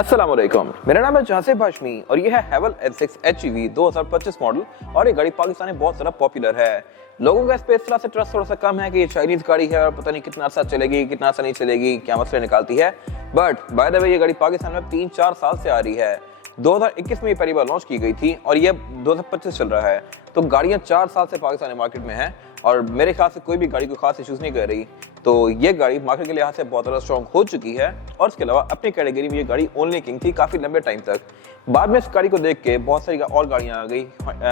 अस्सलामुअलैकुम, मेरा नाम है जासिब हाशमी और ये है हैवल F6 HEV 2025 मॉडल। और ये गाड़ी पाकिस्तान में बहुत ज़्यादा पॉपुलर है। लोगों का इस पे इस तरह से ट्रस्ट थोड़ा सा कम है कि ये चाइनीज गाड़ी है और पता नहीं कितना अर्सा चलेगी, कितना अर्सा नहीं चलेगी, क्या मसले निकालती है। बट बाय द वे ये गाड़ी पाकिस्तान में 3-4 साल से आ रही है। 2021 में ये पहली बार लॉन्च की गई थी और ये 2025 चल रहा है। तो गाड़ियाँ 4 साल से पाकिस्तानी मार्केट में हैं और मेरे ख्याल से कोई भी गाड़ी को खास इशूज़ नहीं कर रही। तो ये गाड़ी मार्केट के लिहाज से बहुत ज़्यादा स्ट्रॉन्ग हो चुकी है और इसके अलावा अपनी कैटेगरी में ये गाड़ी ओनली किंग थी काफ़ी लंबे टाइम तक। बाद में इस गाड़ी को देख के बहुत सारी और गाड़ियाँ आ गई,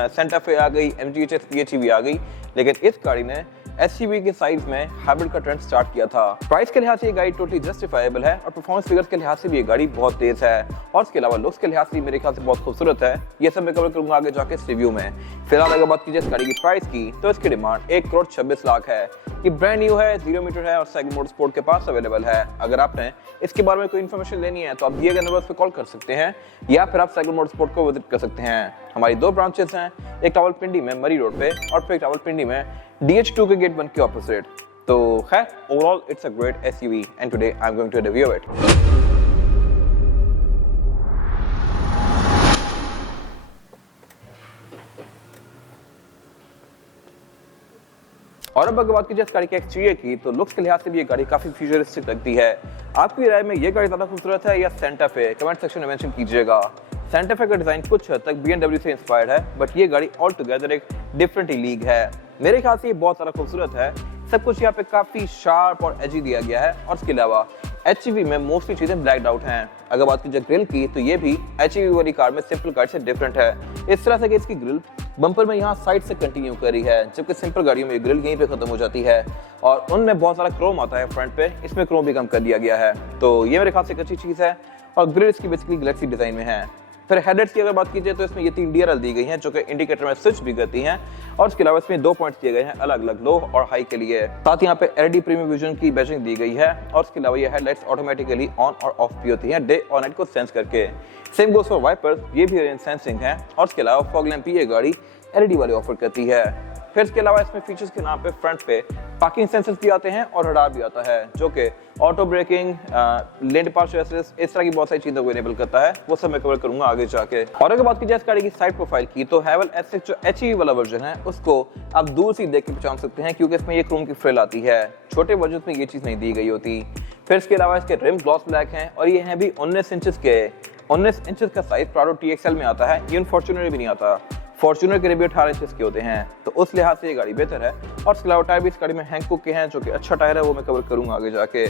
सेंटा फे आ गई, MG-HS PHEV आ गई, लेकिन इस गाड़ी ने SUV के साइज में हाइब्रिड का ट्रेंड स्टार्ट किया था। प्राइस के लिहाज से ये गाड़ी टोटली जस्टिफाइबल है और परफॉर्मेंस फिगर्स के लिहाज से भी ये गाड़ी बहुत तेज है और इसके अलावा लुक्स के लिहाज से मेरे ख्याल से बहुत खूबसूरत है। ये सब मैं कवर करूंगा आगे जाके इस रिव्यू में। फिलहाल अगर बात कीजिए इस गाड़ी की प्राइस की तो इसकी डिमांड 1,26,00,000 है। ये ब्रांड न्यू है, 0 मीटर है और साइकिल मोटरस्पोर्ट के पास अवेलेबल है। अगर आपने इसके बारे में कोई इन्फॉर्मेशन लेनी है तो आप दिए गए नंबर पर कॉल कर सकते हैं या फिर आप साइकिल मोटरस्पोर्ट को विजिट कर सकते हैं। हमारी 2 ब्रांचेस हैं, एक रावलपिंडी में मरी रोड पे और फिर एक रावलपिंडी में DH2 के गेट 1 के ऑपोजिट। तो खैर overall it's a great SUV and today I am going to review it. और अब अगर बात कीजिए इस गाड़ी के एक्सटीरियर की तो लुक्स के लिहाज से भी ये गाड़ी काफी फ्यूचरिस्टिक लगती है। आपकी राय में ये गाड़ी ज्यादा खूबसूरत है या सेंटा फे? कमेंट सेक्शन में मेंशन कीजिएगा। सेंटा फे का डिजाइन कुछ हद तक BMW से इंस्पायर्ड है बट ये गाड़ी ऑल टुगेदर एक डिफरेंट ही लीग है। मेरे ख्याल से ये बहुत सारा खूबसूरत है। सब कुछ यहाँ पे काफी शार्प और एजी दिया गया है और इसके अलावा HEV में मोस्टली चीजें ब्लैक्ड आउट हैं। अगर बात कीजिए ग्रिल की तो ये भी HEV वाली कार में सिंपल कार से डिफरेंट है इस तरह से कि इसकी ग्रिल बम्पर में यहाँ साइड से कंटिन्यू कर रही है, जबकि सिंपल गाड़ियों में ग्रिल यहीं पे खत्म हो जाती है और उनमें बहुत सारा क्रोम आता है फ्रंट पे, इसमें क्रोम भी कम कर दिया गया है। तो ये मेरे ख्याल से एक अच्छी चीज है और ग्रिल इसकी बेसिकली गैलेक्सी डिजाइन में है। फिर हेडलाइट्स की अगर बात कीजिए तो इसमें ये 3 DRL दी गई हैं जो कि इंडिकेटर में स्विच भी करती हैं और इसके अलावा इसमें 2 पॉइंट्स दिए गए हैं अलग अलग लो और हाई के लिए। साथ ही यहाँ पे LED प्रीमियम विजन की बैजिंग दी गई है और इसके अलावा ये हेडलाइट्स ऑटोमेटिकली ऑन और ऑफ भी होती हैं डे और नाइट को सेंस करके। सेम गोस फॉर वाइपर्स, ये भी रेन सेंसिंग है और इसके अलावा फॉग लैंप ये गाड़ी LED वाले ऑफर करती है। फिर इसके अलावा इसमें फीचर्स के नाम पे फ्रंट पे पार्किंग सेंसर्स भी आते हैं और रडार भी आता है जो कि auto braking, lane departure assist, इस तरह की बहुत सारी चीजों को इनेबल करता है। वो सब मैं कवर करूंगा आगे जाके। और अगर बात की जाए इस गाड़ी की साइड प्रोफाइल की तो हैवल F6 जो HEV वाला वर्जन है उसको आप दूर से देख के पहचान सकते हैं क्योंकि इसमें ये क्रोम की फ्रिल आती है। छोटे वर्जन में ये चीज नहीं दी गई होती। फिर इसके अलावा इसके रिम ग्लॉस ब्लैक हैं और ये हैं भी 19 इंचेस के। 19 इंचेस का साइज प्राडो TXL में आता है, इवन फॉर्च्यूनर भी नहीं आता। फॉर्च्यूनर के भी 18 इंचेस के होते हैं, तो उस लिहाज से ये गाड़ी बेहतर है। और इसके अलावा टायर भी इस गाड़ी में हैंकॉक के हैं जो कि अच्छा टायर है, वो मैं कवर करूंगा आगे जाके।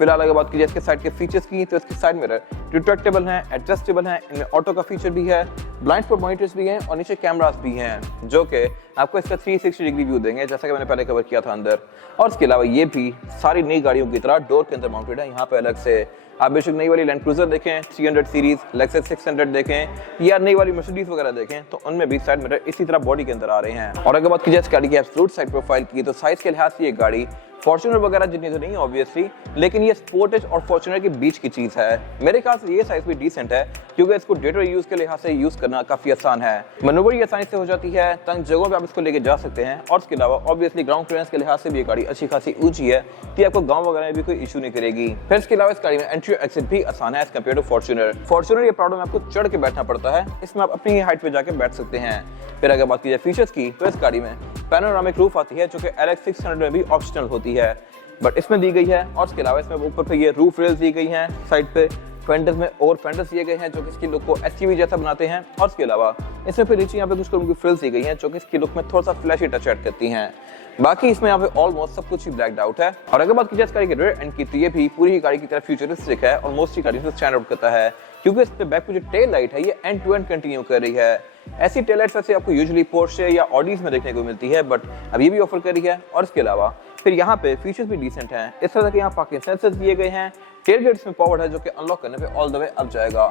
फिलहाल अगर बात कीजिए इसके साइड के फीचर्स की तो इसके साइड मिरर रिट्रैक्टेबल हैं, एडजस्टेबल हैं, इनमें ऑटो का फीचर भी है, ब्लाइंड स्पॉट मॉनिटर्स भी हैं और नीचे कैमरास भी हैं जो कि आपको इसका 360 डिग्री व्यू देंगे जैसा कि मैंने पहले कवर किया था अंदर। और इसके अलावा ये भी सारी नई गाड़ियों की तरह डोर के अंदर माउंटेड है। यहाँ पे अलग से आप बेशक नई वाली लैंड क्रूजर देखें 300 सीरीज, लेक्सस 600 देखें या नई वाली मर्सिडीज वगैरह देखें तो उनमें भी साइड मिरर इसी तरह बॉडी के अंदर आ रहे हैं। और अगर बात कीजिए इस गाड़ी की एब्सोल्यूट साइड प्रोफाइल की तो साइज के लिहाज से ये गाड़ी फॉर्च्यूनर वगैरह जितनी तो नहीं ऑब्वियसली, लेकिन ये स्पोर्टेज और फॉर्च्यूनर के बीच की चीज है। मेरे ख्याल से ये साइज भी डिसेंट है क्योंकि इसको डे टू डे यूज के लिहाज से यूज करना काफी आसान है। मनोवर ये आसानी से हो जाती है, तंग जगहों पे आप इसको लेके जा सकते हैं और इसके अलावा ऑब्वियसली ग्राउंड क्लियरेंस के लिहाज से भी ये गाड़ी अच्छी खासी ऊंची है कि आपको गाँव वगैरह में भी कोई इशू नहीं करेगी। फिर इसके अलावा इस गाड़ी में एंट्री और एक्सिट भी आसान है as compare to Fortuner. Fortuner ये प्राडो में आपको चढ़ के बैठना पड़ता है, इसमें आप अपनी हाइट पे जाके बैठ सकते हैं। फिर अगर बात की जाए फीचर्स की तो इस गाड़ी में पैनोरामिक रूफ आती है जो कि LX 600 में भी ऑप्शनल होती है बट इसमें दी गई है। और इसके अलावा इसमें ऊपर पे ये रूफ रेल्स दी गई हैं, साइड पे फेंडर्स में और फेंडर्स दिए गए हैं जो कि इसकी लुक को SUV जैसा बनाते हैं। और इसके अलावा इसमें फिर नीचे यहाँ पे कुछ उनकी फ्रिल्स दी गई हैं जो कि इसकी लुक में थोड़ा सा फ्लैशी टच ऐड करती हैं। बाकी इसमें यहाँ पे ऑलमोस्ट सब कुछ ही ब्लैक्ड आउट है। और अगर बात की जाए इस गाड़ी के रेयर एंड की तो ये भी पूरी ही गाड़ी की तरह फ्यूचरिस्टिक है और मोस्टली गाड़ी से स्टैंड आउट करता है क्योंकि इस पे बैक पे जो टेल लाइट है ये एंड टू एंड कंटिन्यू कर रही है। ऐसी टेल लाइट्स वैसे आपको यूजुअली पोर्शे या ऑडीज में देखने को मिलती है बट अब ये भी ऑफर कर रही है। और इसके अलावा फिर यहाँ पे फीचर्स भी डिसेंट हैं, इस तरह के यहाँ पार्किंग सेंसर्स दिए गए हैं, टेलगेट्स में पावर्ड है जो कि अनलॉक करने पे ऑल द वे अप जाएगा।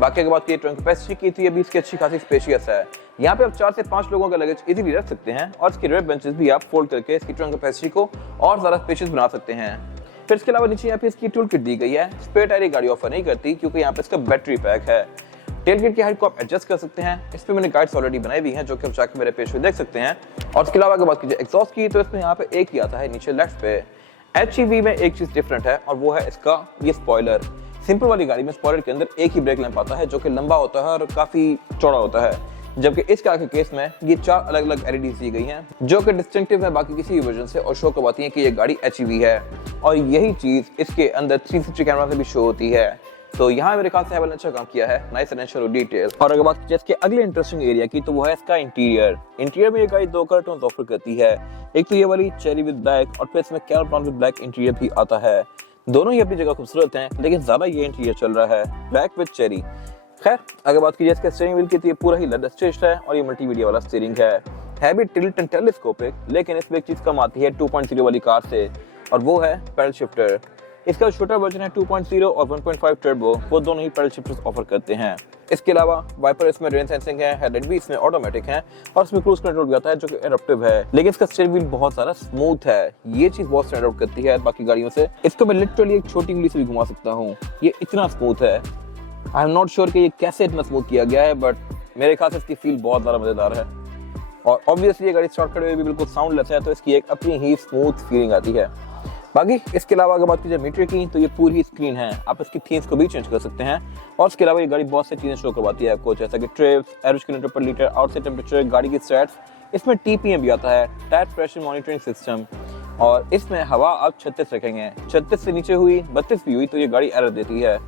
बाकी अगर बात की ट्रंक कैपेसिटी की तो ये भी इसकी अच्छी खासी स्पेशियस है। यहाँ पे आप 4 से 5 लोगों का लगेज इजीली रख सकते हैं और इसकी रेयर बेंचेस भी आप फोल्ड करके इसकी ट्रंक कैपेसिटी को और ज्यादा स्पेशियस बना सकते हैं। फिर इसके अलावा नीचे यहाँ पे इसकी टूल किट दी गई है। स्पेयर टायर गाड़ी ऑफर नहीं करती क्योंकि यहाँ पे इसका बैटरी पैक है। टेलगेट की हाइट को आप एडजस्ट कर सकते हैं, इस पे मैंने गाइड्स ऑलरेडी बनाई हुई हैं जो कि आप जाके मेरे पेज पे देख सकते हैं। और इसके अलावा अगर बात कीजिए एग्जॉस्ट की तो इसमें यहाँ पे एक ही आता है नीचे लेफ्ट पे। HEV में एक चीज डिफरेंट है और वो है इसका ये स्पॉइलर। सिंपल वाली गाड़ी में स्पॉइलर के अंदर एक ही ब्रेक लैंप आता है जो कि लंबा होता है और काफी चौड़ा होता है, जबकि इस कार के केस में ये 4 अलग अलग एलईडीज दी गई हैं जो कि डिस्टिंक्टिव है बाकी किसी भी वर्जन से और शो करवाती हैं कि ये गाड़ी एचईवी है। और यही चीज इसके अंदर 360 कैमरा से भी शो होती है। तो यहाँ मेरे ख्याल से हैवल ने अच्छा काम किया है, नाइस एंड शेडो डिटेल। और अगर बात की इसके अगले इंटरेस्टिंग एरिया की तो वो है इसका इंटीरियर में ये गाड़ी 2 कलर टोन्स ऑफर करती है। एक तो ये वाली चेरी विद ब्लैक और फिर इसमें camel brown with black interior भी आता है। दोनों ही अपनी जगह खूबसूरत हैं, लेकिन ज्यादा ये इंटीरियर चल रहा है ब्लैक विद चेरी। खैर अगर बात की जाए इसके स्टीयरिंग व्हील की तो ये पूरा ही लेदर स्टिच्ड है और ये मल्टीमीडिया वाला स्टीयरिंग है भी टिल्ट एंड टेलीस्कोपिक, लेकिन इसमें एक चीज कम आती है 2.0 वाली कार से और वो है पैडल शिफ्टर। इसका छोटा वर्जन है 2.0 और 1.5 टर्बो, वो दोनों ही पैडल शिफ्टर्स ऑफर करते हैं। इसके अलावा वाइपर इसमें रेन सेंसिंग है, हेडलाइट भी इसमें ऑटोमेटिक है और इसमें क्रूज कंट्रोल भी आता है जो कि एडप्टिव है। लेकिन इसका स्टीयरिंग व्हील बहुत सारा स्मूथ है, ये चीज बहुत स्टैंड आउट करती है बाकी गाड़ियों से। इसको मैं लिटरली एक छोटी उंगली से भी घुमा सकता हूँ, ये इतना स्मूथ है। आई एम नॉट श्योर कि ये कैसे इतना स्मूथ किया गया है, बट मेरे ख्याल से इसकी फील बहुत ज़्यादा मज़ेदार है। और ऑब्वियसली ये गाड़ी स्टार्ट करते हुए भी बिल्कुल साउंडलेस है, तो इसकी एक अपनी ही स्मूथ फीलिंग आती है। बाकी इसके अलावा अगर बात की जाए मीटर की तो ये पूरी स्क्रीन है, आप इसकी थीम्स को भी चेंज कर सकते हैं। और इसके अलावा ये गाड़ी बहुत सी चीज़ें शो करवाती है आपको, जैसा कि ट्रिप्स, एवरेज किलोमीटर पर लीटर, आउटसाइड टेम्परेचर, गाड़ी की स्टैट्स। इसमें टीपीएम भी आता है, टायर प्रेशर मॉनिटरिंग सिस्टम। और इसमें हवा आप 36 रखेंगे, 36 से नीचे हुई 32 भी हुई तो ये गाड़ी एरर देती है।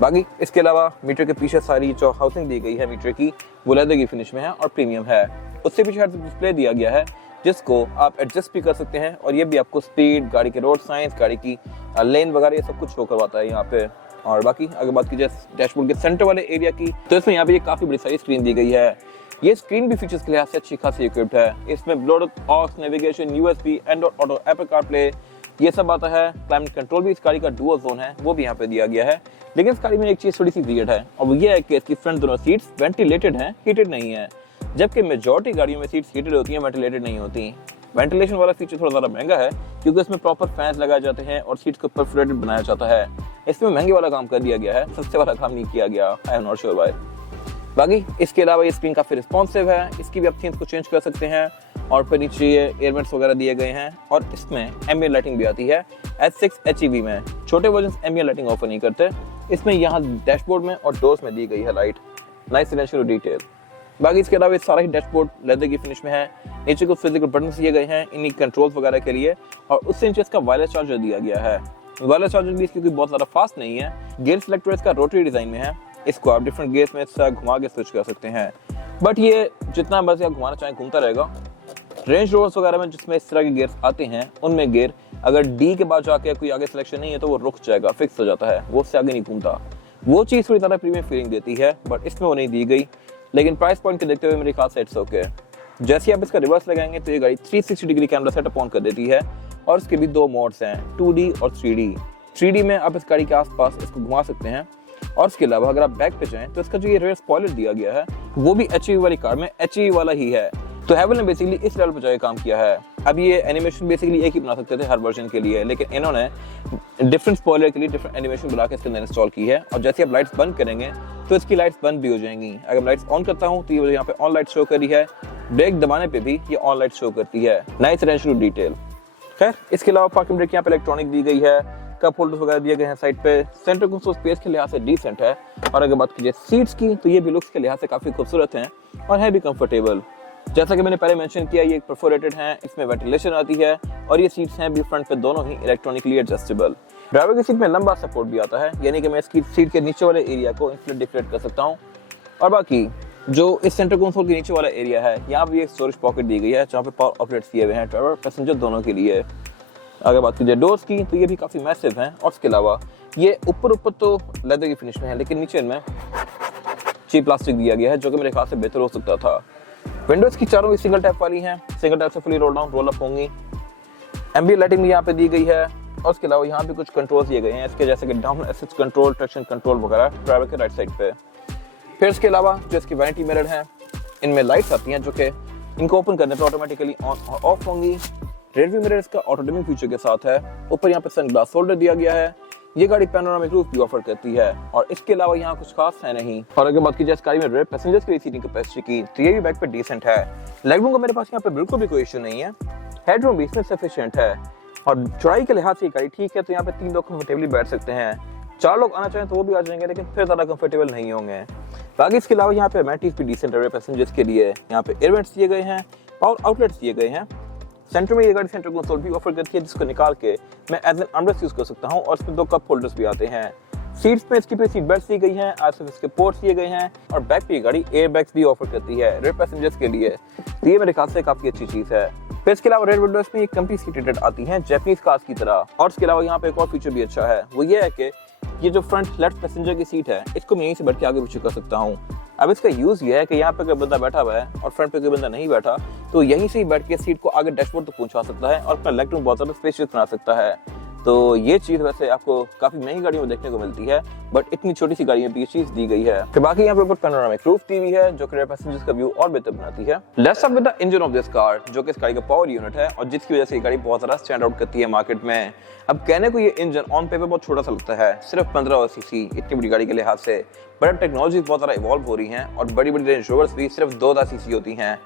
बाकी इसके अलावा मीटर के पीछे सारी जो हाउसिंग दी गई है मीटर की वो लेदर की फिनिश में है और प्रीमियम है। उससे पीछे डिस्प्ले दिया गया है जिसको आप एडजस्ट भी कर सकते हैं और ये भी आपको स्पीड, गाड़ी के रोड साइंस, गाड़ी की लेन वगैरह ये सब कुछ शो करवाता है यहाँ पे। और बाकी अगर बात की जाए डैशबोर्ड के सेंटर वाले एरिया की तो इसमें यहाँ पे काफी बड़ी सारी स्क्रीन दी गई है। ये स्क्रीन भी फीचर्स के लिहाज से अच्छी खासी इक्विप्ड है। इसमें Bluetooth, aux, navigation, USB, Android Auto, Apple CarPlay ये सब आता है। क्लाइमेट कंट्रोल भी इस गाड़ी का डुअल जोन है, वो भी यहाँ पे दिया गया है। लेकिन इस गाड़ी में एक चीज थोड़ी सी वियर्ड है और वो ये है कि इसकी फ्रंट दोनों सीट्स वेंटिलेटेड हैं, हीटेड नहीं है, जबकि मेजॉरिटी गाड़ियों में सीट्स हीटेड होती हैं, वेंटिलेटेड नहीं होती। वेंटिलेशन वाला फीचर थोड़ा ज्यादा महंगा है क्योंकि इसमें प्रॉपर फैंस लगाए जाते हैं और सीट्स को परफोरेटेड बनाया जाता है। इसमें महंगे वाला काम कर दिया गया है, सस्ते वाला काम नहीं किया गया। I am not sure why. बाकी इसके अलावा ये स्क्रीन काफी रिस्पॉन्सिव है, इसकी भी आप थीम्स को चेंज कर सकते हैं। और फिर नीचे ये एयरवेंट्स वगैरह दिए गए हैं और इसमें एम्बिएंट लाइटिंग भी आती है S6 HEV में। छोटे वर्जन एम्बिएंट लाइटिंग ऑफर नहीं करते। इसमें यहाँ डैशबोर्ड में और डोर्स में दी गई है light, nice and shadow detail. बाकी इसके अलावा सारा ही डैशबोर्ड लेदर की फिनिश में है। नीचे कुछ फिजिकल बटन दिए गए हैं इन्हीं कंट्रोल्स वगैरह के लिए और उससे नीचे इसका वायरलेस चार्जर दिया गया है। वायरलेस चार्जर भी इसकी बहुत ज्यादा फास्ट नहीं है। गियर सिलेक्टर इसका रोटरी डिजाइन में है, इसको आप डिफरेंट गियर्स में इससे घुमा के स्विच कर सकते हैं, बट ये जितना मर्जी आप घुमाना चाहें घूमता रहेगा। रेंज रोवर्स वगैरह में जिसमें इस तरह के गियर्स आते हैं उनमें गियर अगर डी के बाद जाके कोई आगे सिलेक्शन नहीं है तो वो रुक जाएगा, फिक्स हो जाता है, वो उससे आगे नहीं घूमता। वो चीज़ थोड़ी ज़्यादा प्रीमियम फीलिंग देती है, बट इसमें वो नहीं दी गई। लेकिन प्राइस पॉइंट के देखते हुए मेरे ख्याल से इट्स ओके। जैसे आप इसका रिवर्स लगाएंगे तो ये गाड़ी 360 डिग्री कैमरा सेटअप ऑन कर देती है और इसके भी 2 मोड्स हैं, 2D और 3D। 3D में आप इस गाड़ी के आसपास इसको घुमा सकते हैं और इसके अलावा अगर आप बैक पे जाएं तो इसका जो ये रेयर स्पॉइलर दिया गया है वो भी HEV वाली कार में HEV वाला ही है। तो हैवल ने बेसिकली इस लेवल पर जाके काम किया है। अब ये एनिमेशन बेसिकली एक ही बना सकते थे हर वर्जन के लिए, लेकिन इन्होंने डिफरेंट स्पॉइलर के लिए डिफरेंट एनिमेशन बना के इसके अंदर इंस्टॉल की है। और जैसे आप लाइट्स बंद करेंगे तो इसकी लाइट्स बंद भी हो जाएंगी। अगर मैं लाइट्स ऑन करता हूँ तो ये यहाँ पे ऑन लाइट शो करी है, ब्रेक दबाने पे भी ये ऑन लाइट शो करती है। Nice attention to detail. खैर इसके अलावा पार्किंग ब्रेक यहाँ पे इलेक्ट्रॉनिक दी गई है, कप होल्डर्स वगैरह दिए गए हैं साइड पे। सेंटर कंसोल स्पेस के लिहाज से डिसेंट है। और अगर बात कीजिए सीट्स की तो ये भी लुक्स के लिहाज से काफी खूबसूरत हैं और है भी कंफर्टेबल। जैसा कि मैंने पहले मेंशन किया ये परफोरेटेड हैं, इसमें वेंटिलेशन आती है और ये सीट्स हैं भी फ्रंट पे दोनों ही इलेक्ट्रॉनिकली एडजस्टेबल। ड्राइवर की सीट में लंबा सपोर्ट भी आता है, यानी कि मैं इसकी सीट के नीचे वाले एरिया को इंफ्लेट डिफ्लेट कर सकता हूँ। और बाकी जो इस सेंटर कंसोल के नीचे वाला एरिया है यहाँ भी एक स्टोरेज पॉकेट दी गई है जहाँ पे पावर आउटलेट्स दिए हुए हैं ड्राइवर पैसेंजर दोनों के लिए। अगर बात कीजिए डोर्स की तो ये भी काफी मैसिव हैं और इसके अलावा ये ऊपर तो लेदर की फिनिश में है, लेकिन नीचे में चीप प्लास्टिक दिया गया है जो कि मेरे ख्याल से बेहतर हो सकता था। विंडोज की चारों भी सिंगल टैप वाली हैं, सिंगल टैप से fully roll down roll up होंगी। एम्बिएंट लाइटिंग भी यहाँ पे दी गई है और इसके अलावा यहाँ पे कुछ कंट्रोल्स दिए गए हैं इसके, जैसे कि down assist control, traction control वगैरह ड्राइवर के राइट साइड पे। फिर इसके अलावा जो इसकी वैनिटी मिरर हैं इनमें लाइट्स आती हैं जो कि इनको ओपन करने पर ऑटोमेटिकली ऑन और ऑफ होंगी। रेयर व्यू मिरर इसका ऑटो डिमिंग फीचर के साथ है। ऊपर यहाँ पे सनग्लास होल्डर दिया गया है। ये गाड़ी पैनोरामिक रूफ भी ऑफर करती है और इसके अलावा यहाँ कुछ खास है नहीं। और अगर बात की जाए इस गाड़ी में रेयर पैसेंजर्स के लिए सीटिंग कैपेसिटी की तो ये भी बैक पे डिसेंट है। लेगरूम का मेरे पास यहाँ पे बिल्कुल भी कोई इशू नहीं है। हेडरूम भी इसमें सफिशिएंट है और चौड़ाई के लिहाज से ये गाड़ी ठीक है, तो यहाँ पे 3 लोग कंफर्टेबली बैठ सकते हैं। 4 लोग आना चाहें तो वो भी आ जाएंगे, लेकिन फिर ज़्यादा कंफर्टेबल नहीं होंगे। बाकी इसके अलावा यहाँ पे अमेनिटीज भी डिसेंट है पैसेंजर्स के लिए। यहाँ पे एयर वेंट्स दिए गए हैं, पावर आउटलेट्स दिए गए हैं। सेंटर में ये गाड़ी सेंटर कंसोल भी ऑफर करती है, जिसको निकाल के मैं एज एन आर्मरेस्ट यूज कर सकता हूँ, और इसमें 2 कप होल्डर्स भी आते हैं। सीट्स में इसकी सीट बेल्ट दी गई हैं, आरसीएफ के पोर्ट्स दिए गए हैं, और बैक पे ये गाड़ी एयर बैग्स भी ऑफर करती है रेयर पैसेंजर्स के लिए। तो ये मेरे ख्याल से काफी अच्छी चीज है। फिर इसके अलावा रेयर विंडोज में कंपनी सीटेड आती हैं जैपनीज कार्स की तरह। और इसके अलावा यहाँ पे एक और फीचर भी अच्छा है, वो ये है कि ये जो फ्रंट लेफ्ट पैसेंजर की सीट है, इसको मैं यहीं से बैठ के आगे पीछे कर सकता हूँ। अब इसका यूज ये है कि यहाँ पे कोई बंदा बैठा हुआ है और फ्रंट पे कोई बंदा नहीं बैठा, तो यहीं से ही बैठ के सीट को आगे डैशबोर्ड तक पहुंचा सकता है और अपना लेग रूम बहुत ज्यादा स्पेशियस बना सकता है। तो ये चीज वैसे आपको काफी महंगी गाड़ियों में देखने को मिलती है, बट इतनी छोटी सी गाड़ी में भी ये चीज दी गई है। फिर बाकी यहाँ पे ऊपर पैनोरामिक रूफ टीवी है, जो कि पैसेंजर्स का व्यू और बेहतर बनाती है। Let's start with the engine of this car, जो कि इस गाड़ी का पावर यूनिट है और जिसकी वजह से ये गाड़ी बहुत ज्यादा स्टैंड आउट करती है मार्केट में। अब कहने को ये इंजन ऑन पेपर बहुत छोटा सा लगता है, सिर्फ 15 सीसी, इतनी बड़ी गाड़ी के लिहाज से, बट टेक्नोलॉजी बहुत ज्यादा इवॉल्व हो रही है और बड़ी बड़ी रेंज रोवर्स भी सिर्फ 2,000 सीसी होती हैं।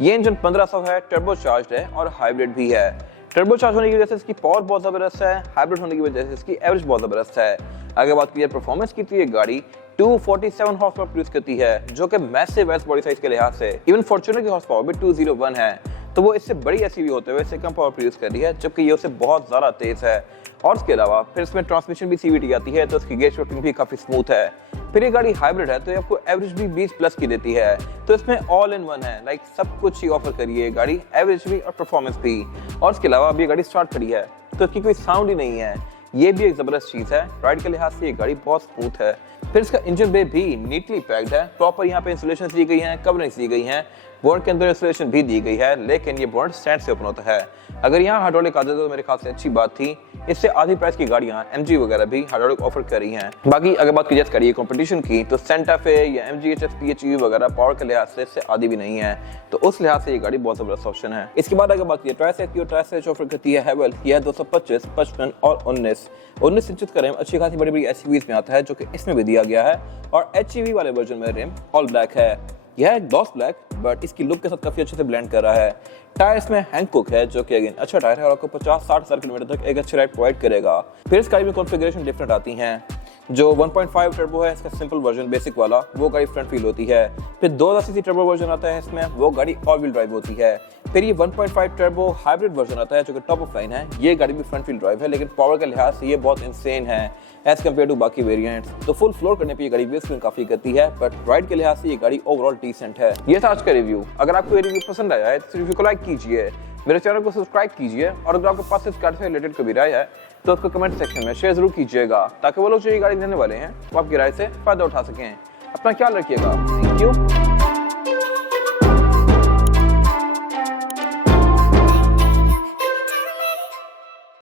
ये इंजन 1500 है, टर्बो चार्ज्ड है और हाइब्रिड भी है। टर्बो चार्ज होने की वजह से इसकी पावर बहुत जबरदस्त है, हाइब्रिड होने की वजह से इसकी एवरेज बहुत जबरदस्त है। अगर बात की परफॉर्मेंस की तो ये गाड़ी 247 हॉर्स पावर प्रोड्यूस करती है, जो कि मैसिव है बॉडी साइज के लिहाज से। इवन फॉर्च्यूनर की हॉर्स पावर भी 201 है, तो वो इससे बड़ी एसयूवी होते हुए इससे कम पावर प्रोड्यूस कर रही है, जबकि ये उससे बहुत ज्यादा तेज है। और इसके अलावा फिर इसमें ट्रांसमिशन भी सीवीटी आती है, तो इसकी गियर शिफ्टिंग भी काफी स्मूथ है। फिर ये गाड़ी हाइब्रिड है, तो ये आपको एवरेज भी 20 प्लस की देती है, तो इसमें ऑल इन वन है, लाइक सब कुछ ही ऑफर करिए गाड़ी, एवरेज भी और परफॉर्मेंस भी। और इसके अलावा अब ये गाड़ी स्टार्ट खड़ी है, तो इसकी कोई साउंड ही नहीं है, ये भी एक जबरदस्त चीज है। राइड के लिहाज से ये गाड़ी बहुत स्मूथ है। फिर इसका इंजन बे भी नीटली पैक्ड है, प्रॉपर यहाँ पे इंसुलेशन दी गई है, कवरिंग्स दी गई हैं, बोनट के अंदर इंसुलेशन भी दी गई है, लेकिन ये बोनट स्टैंड से ओपन होता है। अगर यहाँ हाइड्रोलिक आते तो मेरे ख्याल से अच्छी बात थी, इससे आधी प्राइस की गाड़ियां एमजी वगैरह भी हाइड्रोलिक ऑफर कर रही हैं। बाकी अगर बात की जाए करिए कंपटीशन की, तो सेंटा फे या एमजी एचएस पीएचयू वगैरह पावर के लिहाज से इससे आधी भी नहीं है, तो उस लिहाज से ये गाड़ी बहुत जबरदस्त ऑप्शन है। इसके बाद अगर बात की टायर साइज की, और टायर साइज ऑफर करती है हैवेल, यह 225, 55 और 19 इंच का रिम अच्छी खासी बड़ी बड़ी एसयूवीज में आता है, जो कि इसमें भी दिया गया है। और एचईवी वाले वर्जन में रिम ऑल ब्लैक है। यह है ग्लॉस ब्लैक, बट इसकी लुक के साथ काफी अच्छे से ब्लेंड कर रहा है। टायर इसमें हैंकॉक है, जो कि अगेन अच्छा टायर है और आपको 50-60 हज़ार किलोमीटर तक एक अच्छी राइड प्रोवाइड करेगा। फिर इस गाड़ी में कॉन्फ़िगरेशन डिफरेंट आती हैं। जो 1.5 टर्बो है, इसका सिंपल वर्जन बेसिक वाला, वो गाड़ी फ्रंट व्हील होती है। फिर 2000 सीसी टर्बो वर्जन आता है इसमें, वो गाड़ी ऑल व्हील ड्राइव होती है। फिर ये 1.5 टर्बो हाइब्रिड वर्जन आता है, जो कि टॉप ऑफ लाइन है। ये गाड़ी भी फ्रंट व्हील ड्राइव है, लेकिन पावर के लिहाज से ये बहुत इंसेन है एज कम्पेयर टू बाकी वेरिएंट्स। तो फुल फ्लोर करने पर ये गाड़ी वेस्ट काफी करती है, बट राइड के लिहाज से ये गाड़ी ओवरऑल डिसेंट है। ये था आज का रिव्यू। अगर आपको ये रिव्यू पसंद आया है तो रिव्यू को लाइक कीजिए, मेरे चैनल को सब्सक्राइब कीजिए, और अगर आपके पास इस गाड़ी से रिलेटेड कोई राय है तो उसको कमेंट सेक्शन में शेयर जरूर कीजिएगा, ताकि वो लोग जो ये गाड़ी लेने वाले हैं वो आपकी राय से फायदा उठा सकें। अपना ख्याल रखिएगा। Thank you.